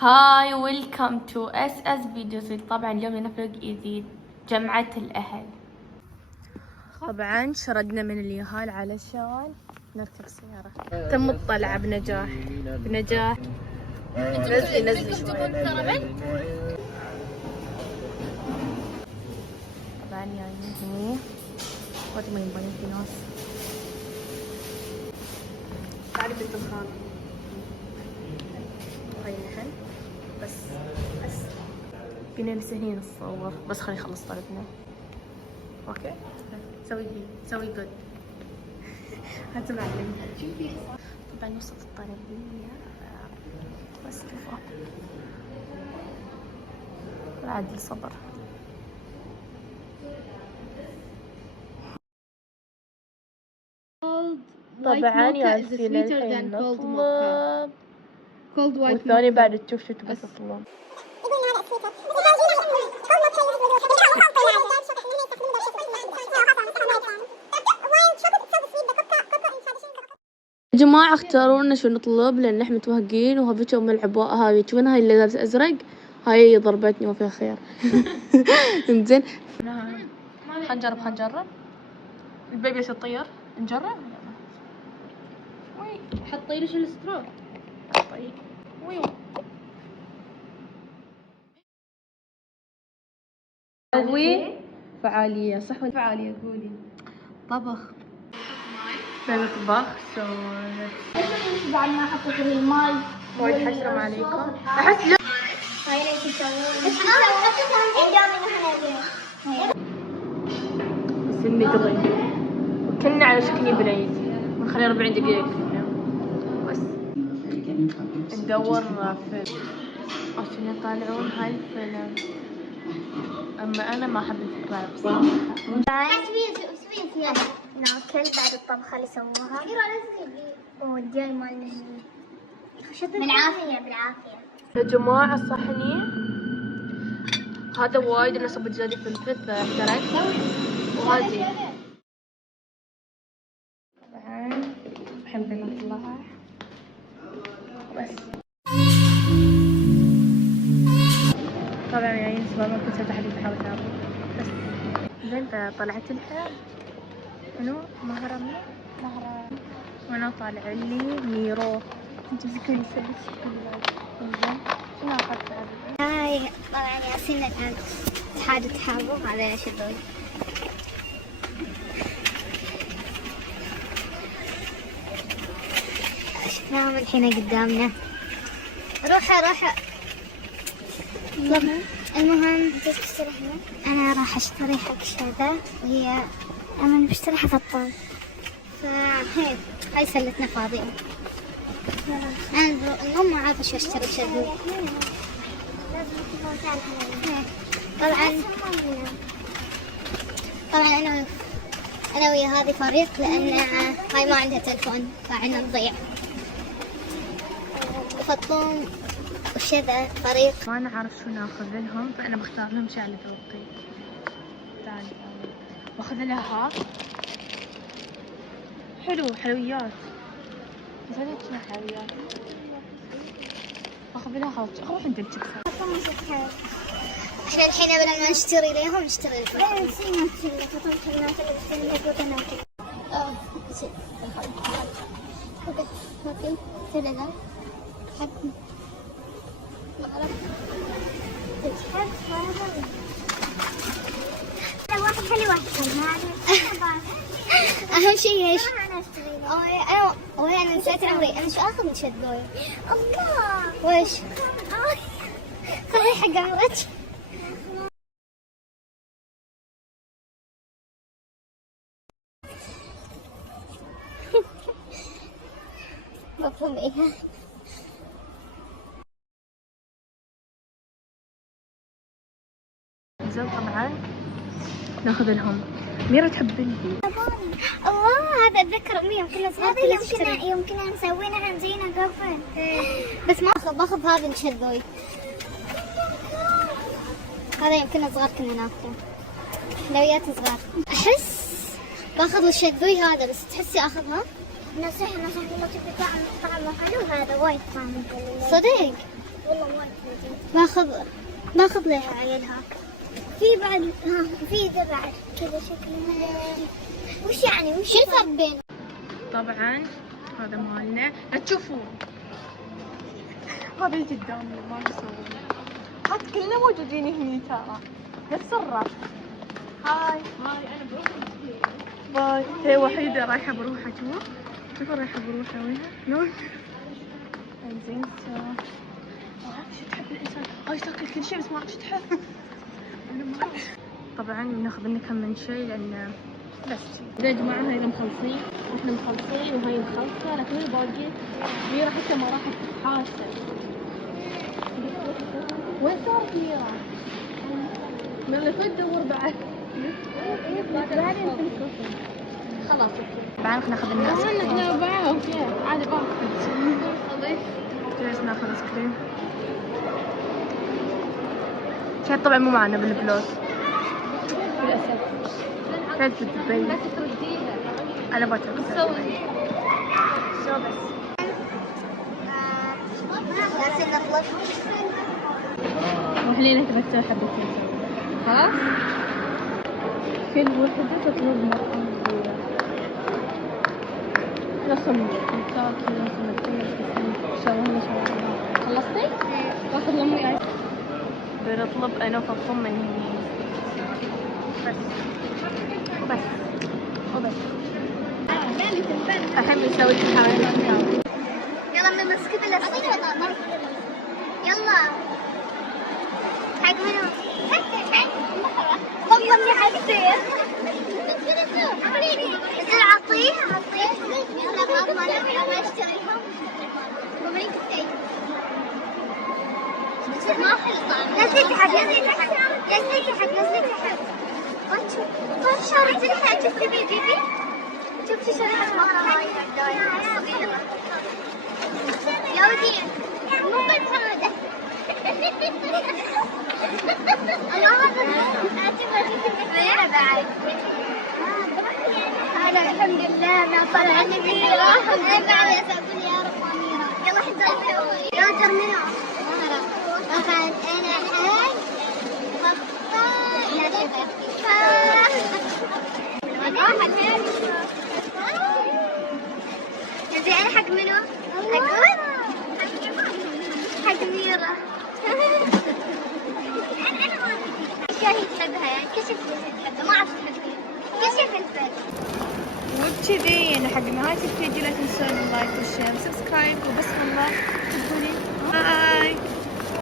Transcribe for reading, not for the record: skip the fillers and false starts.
هاي ويلكم تو اس فيديوز. طبعا اليوم لنا فلوق جديد جمعة الأهل. طبعا شردنا من اليهال علشان نركب سيارة. تم الطلعة بنجاح. نزلي طبعا يعني هني وقت ما يبغى في ناس. تعالي بنت الخال. هاي نحن بس فينا لسه هني نتصور، بس خلي يخلص طلبنا. اوكي سوي جود. هات معلم. طبعا وصلت الطلبية بس كفا عادل صبر. طبعا ياسين الحين نطلب والثاني بعد تشوف شو تبي تطلب. يا جماعة اختاروا لنا شو نطلب لأن احنا متوهقين وهذيك أم العباءة هاي شوفين هاي اللي لابسة أزرق هاي ضربتني وفيها خير. انزين خلينا نجرب البيبي تطير نجرب. وي حطي ليش الستروك طيب وي سوي فعالية صح ولا فعالية قولي طبخ طبخ بعد ما حطيت الماي وايد حشرم عليكم. احس لا هاي ليش تسوون بس اني تبغي وكنا على شكل بليد ونخلي 40 دقيقة بس ندور فيلم عشان يطالعون هاي الفيلم. اما انا ما احب الفكرة بصراحة. ناكل بعد الطبخة اللي سووها والدياي مالنا بالعافية يا جماعة صحني هذا وايد انا صبت زيادة فلفل فاحترقت وهذه طبعا الحين بنطلع بس. طبعا يعني سوالف ما كنت تحديد بحاول تعرف بس زين طلعت الحين منو مهرة وانا طالع لي ميرو. انت ذكري سبت زين شنو اخذت هذه؟ هاي طبعا ياسين الآن حاجة تحابب هذا شذوي شفناهم الحين قدامنا. روحة المهم أنا راح أشتري حق شذا وهي أنا بشتري حق الطال فهي هاي سلتنا فاضية. أنا المهم ما عارفة شو أشتري شذا. طبعا أنا ويا هذه فريق لأن هاي ما عندها تلفون فعنا نضيع. فطوم وشذا فريق ما انا عارف شو ناخذ لهم فانا بختار لهم شيء على ذوقي. تعالي باخذ لها ها حلو حلويات زين شنو حلويات باخذ لها هات اروح عند الشيبس. احنا الحين قبل ما نشتري ليهم نشتري الفرن. نسينا نشتري فطور الحيوانات اللي بتجيبنا ناكل. اوكي كذا لا حد ما اعرف تحب واحد حلو واحد اهم شيء ايش؟ انا نسيت عمري انا شو اخذ من شذوي. الله ويش؟ خذي حق عمرك. مفهوم ايه؟ زين طبعا ناخذ لهم. ميرا تحب البي. الله هذا اتذكر امي يوم كنا صغار يوم كنا مسوينها نزينه قبل بس ما باخذ هذا الشذوي. هذا يوم كنا صغار كنا ناكله حلويات صغار. احس باخذ الشذوي هذا بس تحسي اخذها نصيحة ما تبي طعمه حلو هذا وايد طعمه حلو صدق. باخذ لها عيلها. في بعد في ذا بعد كذا شكله وش يعني وش الفرق بينهم؟ طبعا هذا مالنا، لا تشوفوه هذا اللي قدامي ما يسوون، هاد كلنا موجودين هني ترى نفس الرف. هاي انا بروح باي. هي وحيدة رايحة بروحها جوا، شوفوا رايحة بروحها وينها نون. انزين ما اعرف شو تحب الانسان، هاي تاكل كل شيء بس ما اعرف شو تحب. انا ما اعرف. طبعا بناخذ لنا كم من شيء لان بس يا جماعة هاي مخلصين واحنا مخلصين وهاي مخلصة، لكن الباقي ميرا حتى ما راحت حاسة. وين صارت ميرا؟ من اللي فوق دور بعد. خلاص بعد ناخذ الناس معاهم عادي باخذ. جلسنا ناخذ ايس كريم. شاهد طبعا مو معنا بالبلوت للاسف. كانت في دبي. لا ترديها. انا باكر بسوي شو بس. لازم نطلب. وحلينا تبتوا حبتين خلاص. كل وحدة تطلب مرقم كبيرة. نخمس نساكي نخمس شاورما خلصتي؟ باخذ لأمي آيس. بنطلب أنا وفاطمة من هني بس وبس. الحين بنسوي الحاجة. يلا من مسكت الأسئلة. يلا حق منو؟ ضمني حقتي. نزل عطيه يلا فاطمة أنا بشتريهم. ضمني كتير. ما خلص. نزلت حق. طيب شارعت الحاجة شفتي بيجيبي؟ شفتي شريحة مرة هاي الصغيرة. يا ودي مو بس هذا. الله هذا اعتبر بعد. أنا الحمد لله ما طلع نبيرة. بعد يا ساتر يا رب أميرة. يلا حزرتي يا جرمنا. أخذ أنا حاج بطال. لا شباب. زين أنا حق منو؟ حق ميرا. شاهي تحبها يعني كل شيء تحبها ما أعرف تحبها كل شيء في الفيلم. وبكذي يعني حق نهاية الفيديو لا تنسون اللايك والشير والسبسكرايب وبس الله.